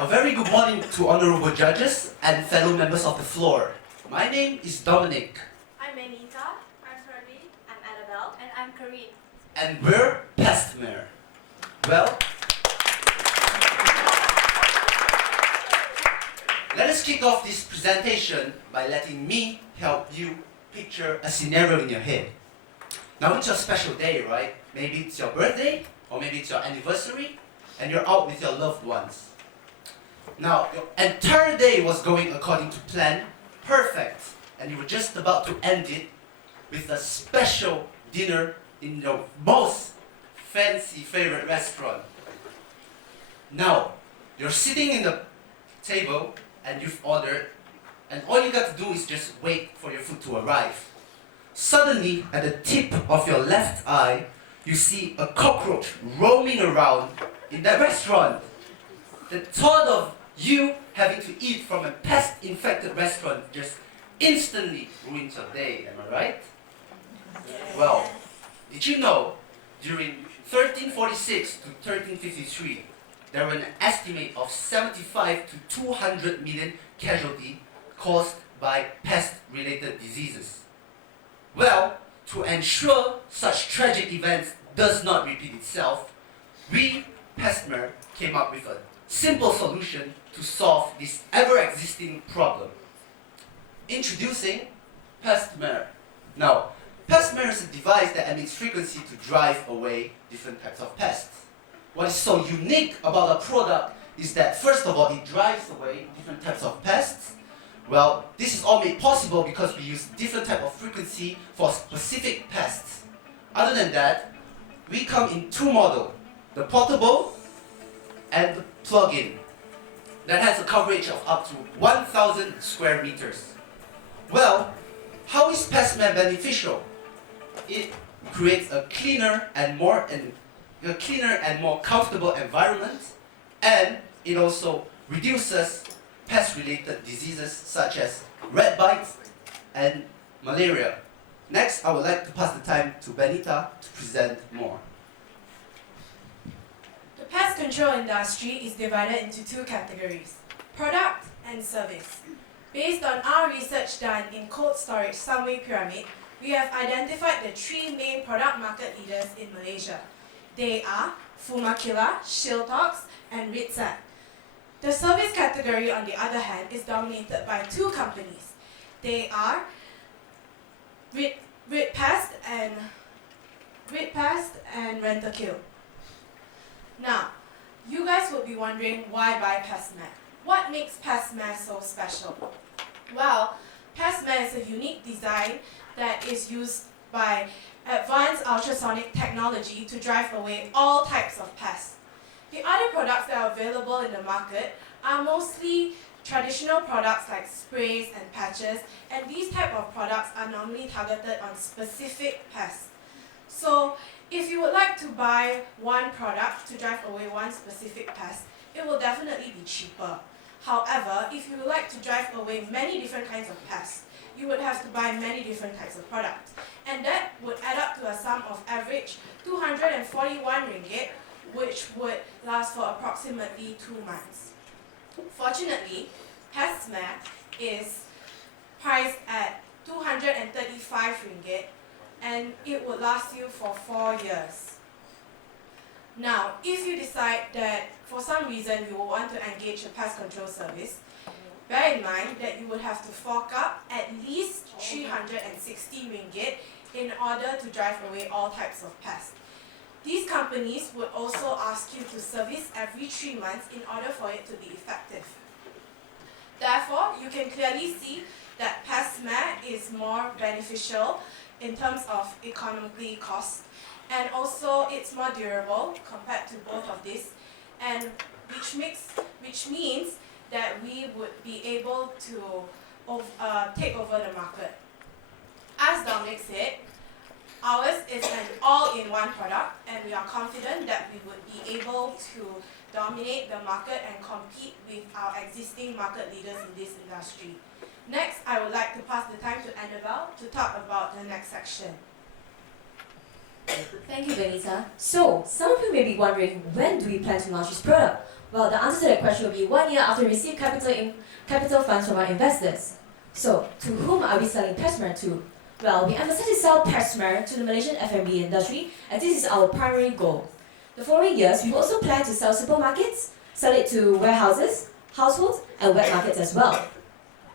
A very good morning to honorable judges and fellow members of the floor. My name is Dominic. I'm Anita. I'm Ferdy. I'm Annabelle. And I'm Karine. And we're PESTMARE. Well, let us kick off this presentation by letting me help you picture a scenario in your head. Now it's your special day, right? Maybe it's your birthday, or maybe it's your anniversary, and you're out with your loved ones. Now, your entire day was going according to plan, perfect, and you were just about to end it with a special dinner in your most fancy favorite restaurant. Now, you're sitting in the table and you've ordered, and all you got to do is just wait for your food to arrive. Suddenly, at the tip of your left eye, you see a cockroach roaming around in that restaurant. The thought of you having to eat from a pest-infected restaurant just instantly ruins your day, am I right? Well, did you know during 1346 to 1353, there were an estimate of 75 to 200 million casualties caused by pest-related diseases? Well, to ensure such tragic events does not repeat itself, we, PESTMARE, came up with a simple solution to solve this ever-existing problem. Introducing PESTMARE. Now, PESTMARE is a device that emits frequency to drive away different types of pests. What is so unique about our product is that, first of all, it drives away different types of pests. Well, this is all made possible because we use different type of frequency for specific pests. Other than that, we come in two models, the portable and the plug-in, that has a coverage of up to 1,000 square meters. Well, how is PESTMARE beneficial? It creates a cleaner and more comfortable environment, and it also reduces pest-related diseases such as rat bites and malaria. Next, I would like to pass the time to Benita to present more. The pest control industry is divided into two categories, product and service. Based on our research done in cold storage Sunway pyramid, we have identified the three main product market leaders in Malaysia. They are Fumacilla, Shiltox, and Ritzat. The service category, on the other hand, is dominated by two companies. They are Ritpest and Rentakill. Now, you guys would be wondering why buy PESTMARE? What makes PESTMARE so special? Well, PESTMARE is a unique design that is used by advanced ultrasonic technology to drive away all types of pests. The other products that are available in the market are mostly traditional products like sprays and patches, and these type of products are normally targeted on specific pests. So, if you would like to buy one product to drive away one specific pest, it will definitely be cheaper. However, if you would like to drive away many different kinds of pests, you would have to buy many different types of products. And that would add up to a sum of average 241 ringgit, which would last for approximately 2 months. Fortunately, PESTMARE is priced at 235 ringgit, and it would last you for 4 years. Now, if you decide that for some reason you will want to engage a pest control service, bear in mind that you would have to fork up at least 360 ringgit in order to drive away all types of pests. These companies would also ask you to service every 3 months in order for it to be effective. Therefore, you can clearly see that PESTMARE is more beneficial in terms of economically cost, and also it's more durable compared to both of these, and which means that we would be able to take over the market. As Dominic said, ours is an all-in-one product, and we are confident that we would be able to dominate the market and compete with our existing market leaders in this industry. Next, I would like to pass the time to Annabelle to talk about the next section. Thank you, Benita. So, some of you may be wondering, when do we plan to launch this product? Well, the answer to that question will be 1 year after we receive capital funds from our investors. So, to whom are we selling PESTMARE to? Well, we emphasize to sell PESTMARE to the Malaysian F&B industry, as this is our primary goal. The following years, we also plan to sell supermarkets, sell it to warehouses, households, and wet markets as well.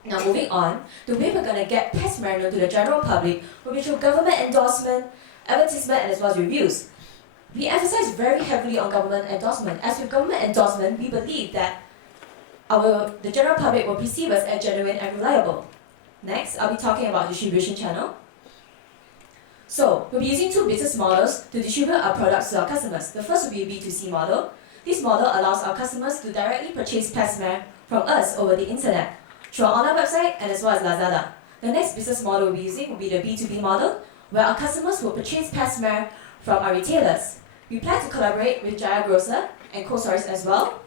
Now, moving on, the way we're going to get PESTMARE known to the general public will be through government endorsement, advertisement, and as well as reviews. We emphasize very heavily on government endorsement, as with government endorsement, we believe that the general public will perceive us as genuine and reliable. Next, I'll be talking about distribution channel. So, we'll be using two business models to distribute our products to our customers. The first will be a B2C model. This model allows our customers to directly purchase PESTMARE from us over the internet, through our online website and as well as Lazada. The next business model we'll be using will be the B2B model, where our customers will purchase PESTMARE from our retailers. We plan to collaborate with Jaya Grocer and Cold Storage as well.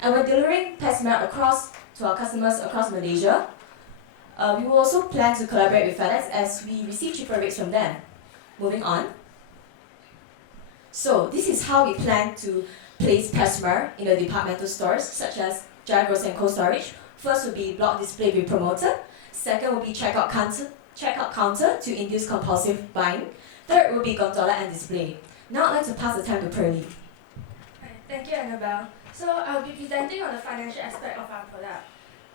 And we're delivering PESTMARE across to our customers across Malaysia. We will also plan to collaborate with FedEx as we receive cheaper rates from them. Moving on. So this is how we plan to place PESTMARE in the departmental stores such as Jaya Grocer and Cold Storage. First will be block display with promoter. Second will be checkout counter to induce compulsive buying. Third will be gondola and display. Now I'd like to pass the time to Pearlie. Thank you, Annabelle. So I'll be presenting on the financial aspect of our product.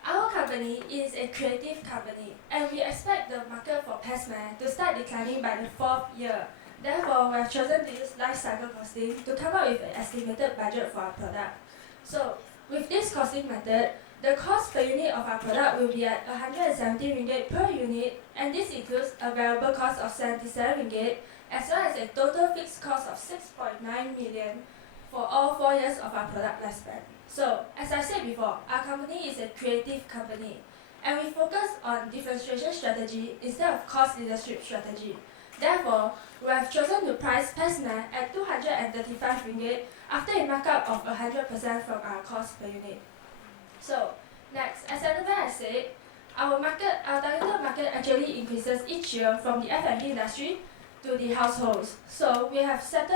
Our company is a creative company, and we expect the market for PESTMARE to start declining by the 4th year. Therefore, we have chosen to use life cycle costing to come up with an estimated budget for our product. So, with this costing method, the cost per unit of our product will be at 170 ringgit per unit, and this includes a variable cost of 77 ringgit, as well as a total fixed cost of 6.9 million for all 4 years of our product lifespan. So, as I said before, our company is a creative company, and we focus on differentiation strategy instead of cost leadership strategy. Therefore, we have chosen to price PESTMARE at 235 ringgit after a markup of 100% from our cost per unit. So, next, as Annabelle has said, our targeted market actually increases each year from the F&B industry to the households. So we have set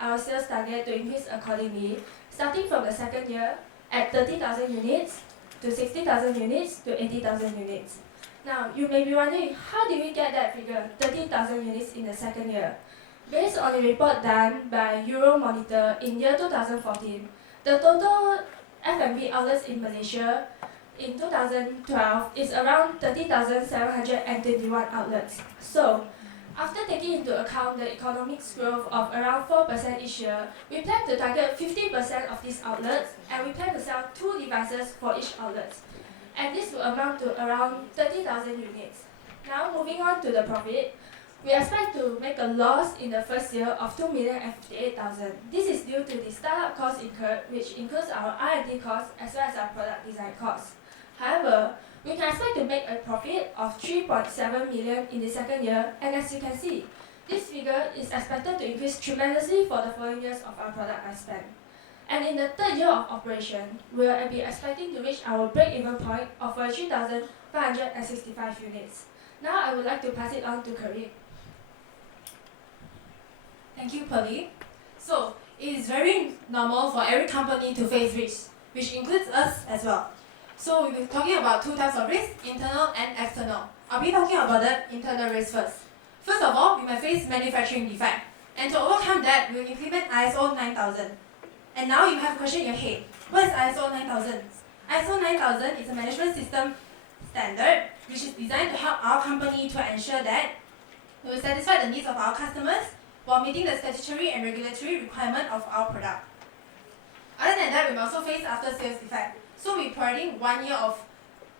our sales target to increase accordingly, starting from the 2nd year at 30,000 units to 60,000 units to 80,000 units. Now, you may be wondering, how did we get that figure, 30,000 units in the 2nd year? Based on a report done by Euromonitor in year 2014, the total F&B outlets in Malaysia in 2012 is around 30,721 outlets. So, after taking into account the economic growth of around 4% each year, we plan to target 50% of these outlets, and we plan to sell 2 devices for each outlet. And this will amount to around 30,000 units. Now, moving on to the profit, we expect to make a loss in the first year of 2,058,000. This is due to the startup costs incurred, which includes our R&D costs as well as our product design costs. However, we can expect to make a profit of 3.7 million in the 2nd year, and as you can see, this figure is expected to increase tremendously for the following years of our product lifespan. And in the 3rd year of operation, we will be expecting to reach our break-even point of 3,565 units. Now I would like to pass it on to Karim. Thank you, Pearlie. So, it is very normal for every company to face risks, which includes us as well. So, we'll be talking about 2 types of risks, internal and external. I'll be talking about the internal risk first. First of all, we may face manufacturing defect. And to overcome that, we'll implement ISO 9000. And now you have a question in your head. What is ISO 9000? ISO 9000 is a management system standard which is designed to help our company to ensure that we will satisfy the needs of our customers while meeting the statutory and regulatory requirement of our product. Other than that, we may also face after-sales defect. So we're providing 1 year of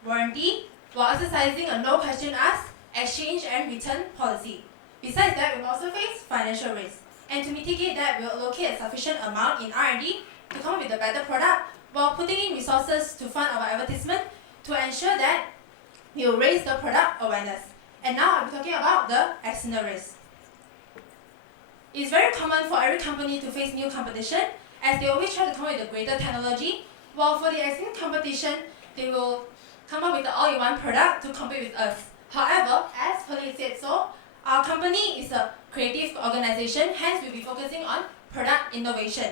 warranty while exercising a no question asked, exchange and return policy. Besides that, we will also face financial risk. And to mitigate that, we'll allocate a sufficient amount in R&D to come up with a better product while putting in resources to fund our advertisement to ensure that we will raise the product awareness. And now I'll be talking about the external risk. It's very common for every company to face new competition as they always try to come up with a greater technology, while for the existing competition, they will come up with the all-in-one product to compete with us. However, as Pearlie said so, our company is a creative organization, hence we'll be focusing on product innovation.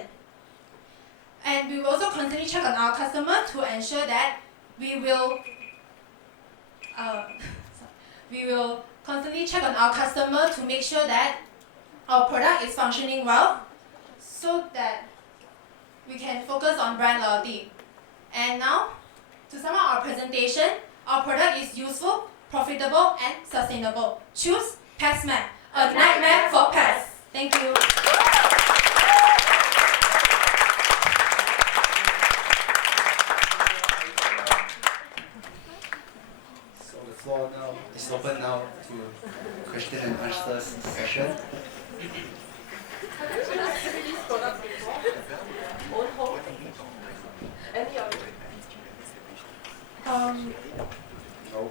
And we will also constantly check on our customer to ensure that we will constantly check on our customer to make sure that our product is functioning well so that we can focus on brand loyalty. And now, to sum up our presentation, our product is useful, profitable, and sustainable. Choose PESTMARE, a nightmare for pests. Thank you. So the floor now is open now to question and answer session. Have you seen these products before? Own home? Any of it? No.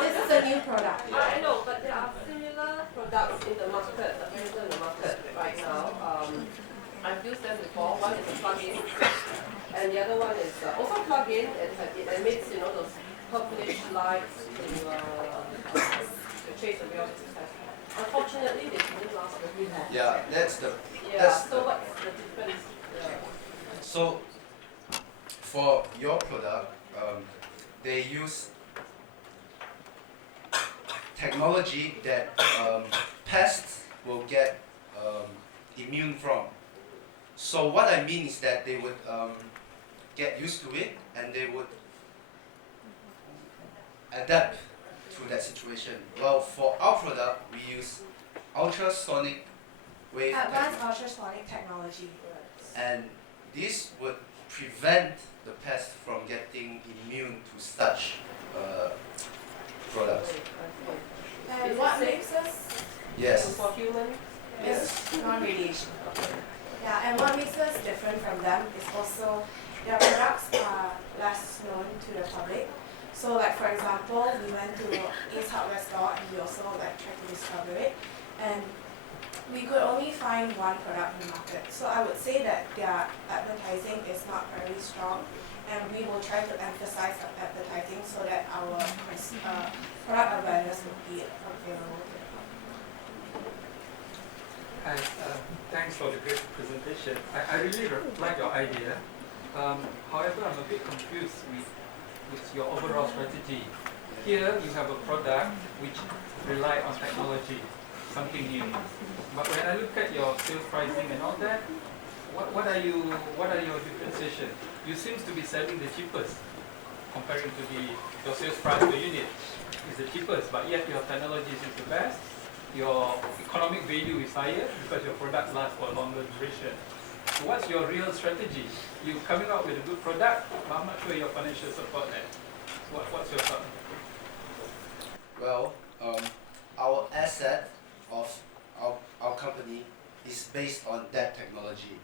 This is a new product. I know, but there are similar products in the market, available in the market right now. I've used them before. One is a plug-in, and the other one is also plug-in. It emits, those purplish lights to chase away all the pests. Unfortunately, they didn't last very long. Yeah, that's the. Yeah. So what's the difference? Yeah. So for your product, they use technology that pests will get immune from. So what I mean is that they would get used to it and they would adapt to that situation. Well, for our product, we use ultrasonic wave Advanced technology, ultrasonic technology. and this would prevent the pest from getting immune to such products. And Is what it safe? makes us Yes. For human? is non-radiation. Okay. Yeah, and what makes us different from them is also their products are less known to the public. So like for example, we went to Ace Hardware store and we also tried to discover it, and we could only find one product in the market. So I would say that their advertising is not very strong, and we will try to emphasize our advertising so that our product awareness would be available to the public. Hi, thanks for the great presentation. I really like your idea. However, I'm a bit confused with your overall strategy. Here, you have a product which rely on technology, something new. But when I look at your sales pricing and all that, what are your differentiation? You seem to be selling the cheapest comparing to your sales price per unit is the cheapest, but yet your technology is the best. Your economic value is higher because your product lasts for a longer duration. So what's your real strategy? You coming out with a good product, but I'm not sure your financial support that. What's your thought? Well, our asset of our company is based on that technology.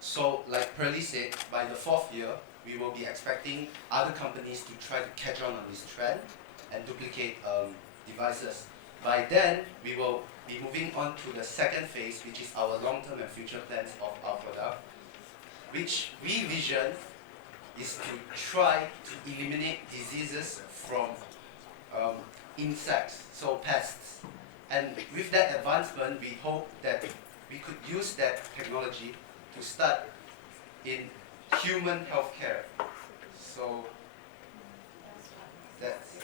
So, like Pearly said, by the 4th year, we will be expecting other companies to try to catch on this trend and duplicate devices. By then, we will be moving on to the second phase, which is our long-term and future plans of our product, which we vision is to try to eliminate diseases from insects, so pests. And with that advancement, we hope that we could use that technology to start in human healthcare. So that's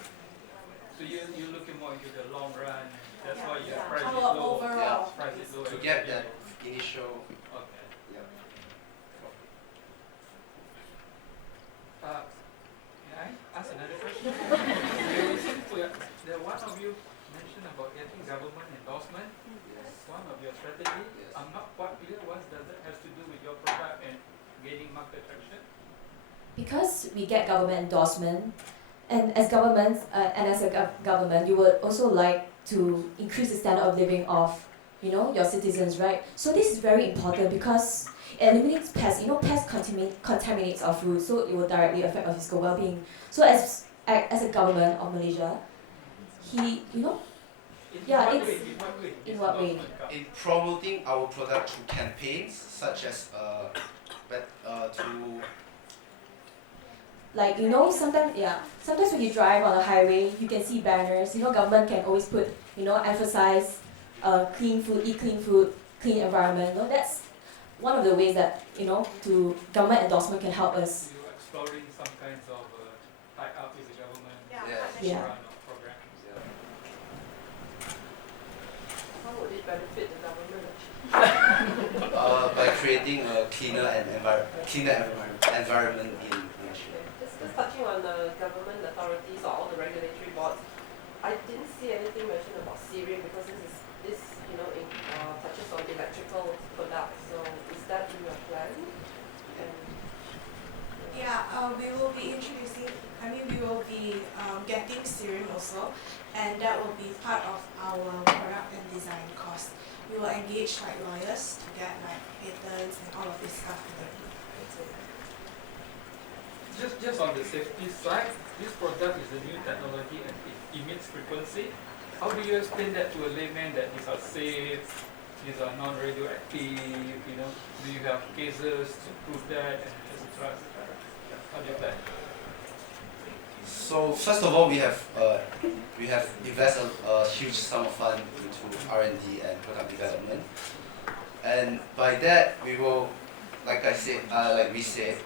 So you're looking more into the long run. That's why your Yeah. price is Our low. overall. Price is low. to get that initial. Okay. Yeah. May I ask another question? You seem to one of you mentioned about getting government endorsement. Yes. One of your strategy. Yes. I'm not quite clear what does that have to do with your product and gaining market traction. Because we get government endorsement, and as government, government, you would also like to increase the standard of living of, your citizens, right? So this is very important because it eliminates pests. Pests contaminates our food, so it will directly affect our physical well-being. So as a government of Malaysia, In Yeah, what it's- way? In what way? in This what way? endorsement come? In promoting our product through campaigns such as Like, sometimes when you drive on the highway, you can see banners. Government can always put, emphasize clean food, eat clean food, clean environment. That's one of the ways that, to government endorsement can help us. You exploring some kinds of tie-up with the government Yeah. programs. How would it benefit the government? By creating a cleaner environment in Malaysia. Just touching on the government authorities or all the regulatory boards, I didn't see anything mentioned about Syrian because this touches on electrical products. So is that in your plan? And We will be getting Syrian also, and that will be part of our product and design cost. We will engage lawyers to get patents and all of this stuff together. Just on the safety side, this product is a new technology and it emits frequency. How do you explain that to a layman that these are safe, these are non-radioactive, do you have cases to prove that, and etc. How do you plan? So first of all, we have invested a huge sum of fund into R&D and product development, and by that we will, like we said,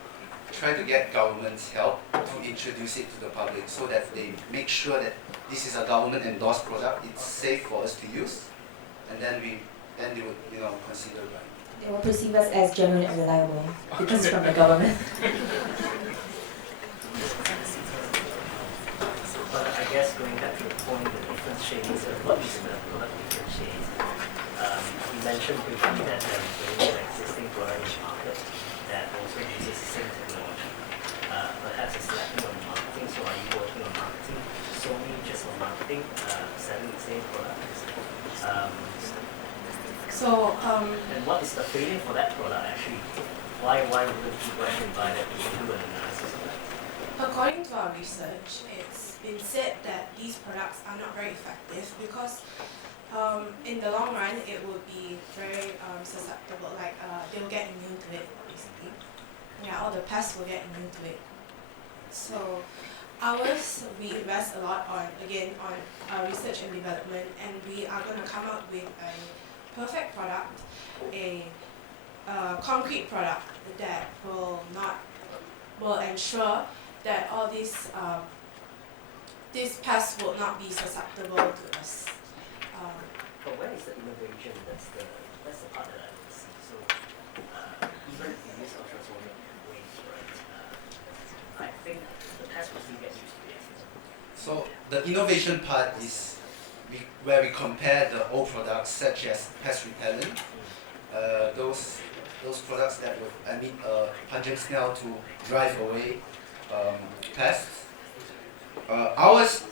try to get government's help to introduce it to the public so that they make sure that this is a government endorsed product, it's safe for us to use, and then they would consider buying. They will perceive us as genuine and reliable because it's from the government. But I guess going back to the point, the different shades of what is the product different shades. You mentioned briefly that there is an existing product in the market that also uses the same technology. Perhaps it's lacking on marketing, so are you working on marketing? Solely just on marketing, selling the same product? And what is the failure for that product actually? Why wouldn't people actually buy that? People do an analysis of that. According to our research, it's been said that these products are not very effective because in the long run it will be very susceptible, they will get immune to it basically. All the pests will get immune to it. So ours, we invest a lot on research and development, and we are going to come up with a perfect product, a concrete product that will ensure that all these pests will not be susceptible to us. But where is the innovation? That's the part that I don't see. So even if you use ultrasonic waves, right? I think the pest will still get used to it. So the innovation part is where we compare the old products such as pest repellent, those products that will emit a pungent smell to drive away pests. Ours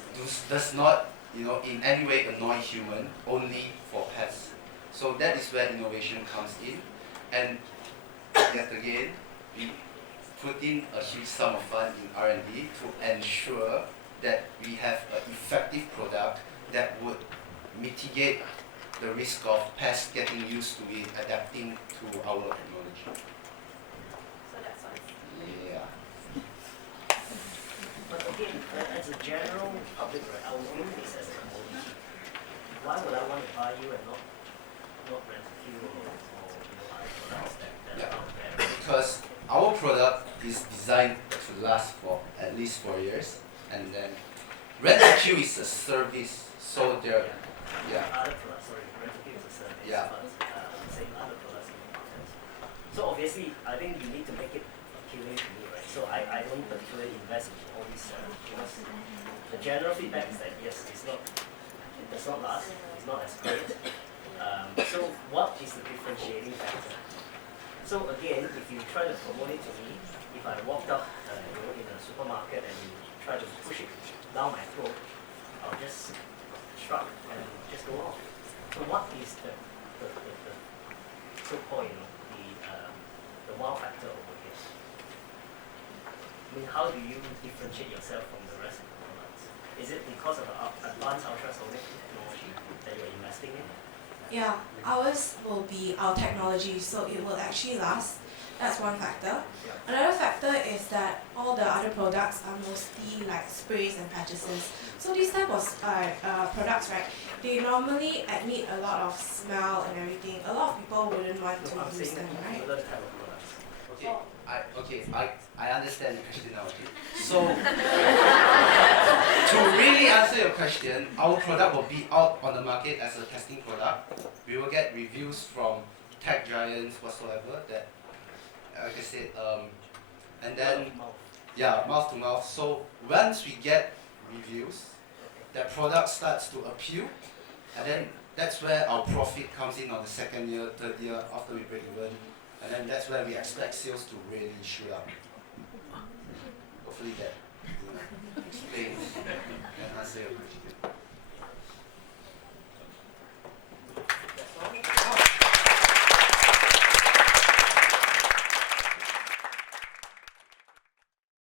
does not, in any way annoy human, only for pests. So that is where innovation comes in, and yet again, we put in a huge sum of fund in R&D to ensure that we have an effective product that would mitigate the risk of pests getting used to it, adapting to our technology. so that's why. Yeah. But again, as a general public, right, I will view this as a commodity. Why would I want to buy you and not rent a few or other products that are out there? Because our product is designed to last for at least 4 years, and then rent-a-queue is a service, so there, yeah. Other products, sorry, rent-a-queue is a service, Yeah. but say other products in the market. So obviously, I think you need to make it appealing to me, right? So I don't particularly invest in all these because the general feedback is that yes, it does not last, it's not as great. So what is the differentiating factor? So again, if you try to promote it to me, if I walked out in a supermarket and you try to push it down my throat, I'll just shrug and just go off. So what is the so-called, the wow factor over here? I mean, how do you differentiate yourself from the rest of the products? Is it because of the advanced ultrasonic technology that you're investing in? Yeah, ours will be our technology, so it will actually last. That's one factor. Another factor is that all the other products are mostly like sprays and patches. So these type of products, right, they normally emit a lot of smell and everything. A lot of people wouldn't want No, I'm to use saying them, right? other type of products. I understand the question now. Okay. So to really answer your question, our product will be out on the market as a testing product. We will get reviews from tech giants whatsoever that, like I said, and then yeah, mouth to mouth. So once we get reviews, that product starts to appeal, and then that's where our profit comes in on the second year, third year after we break even, and then that's where we expect sales to really shoot up. Hopefully that explains and answer your question.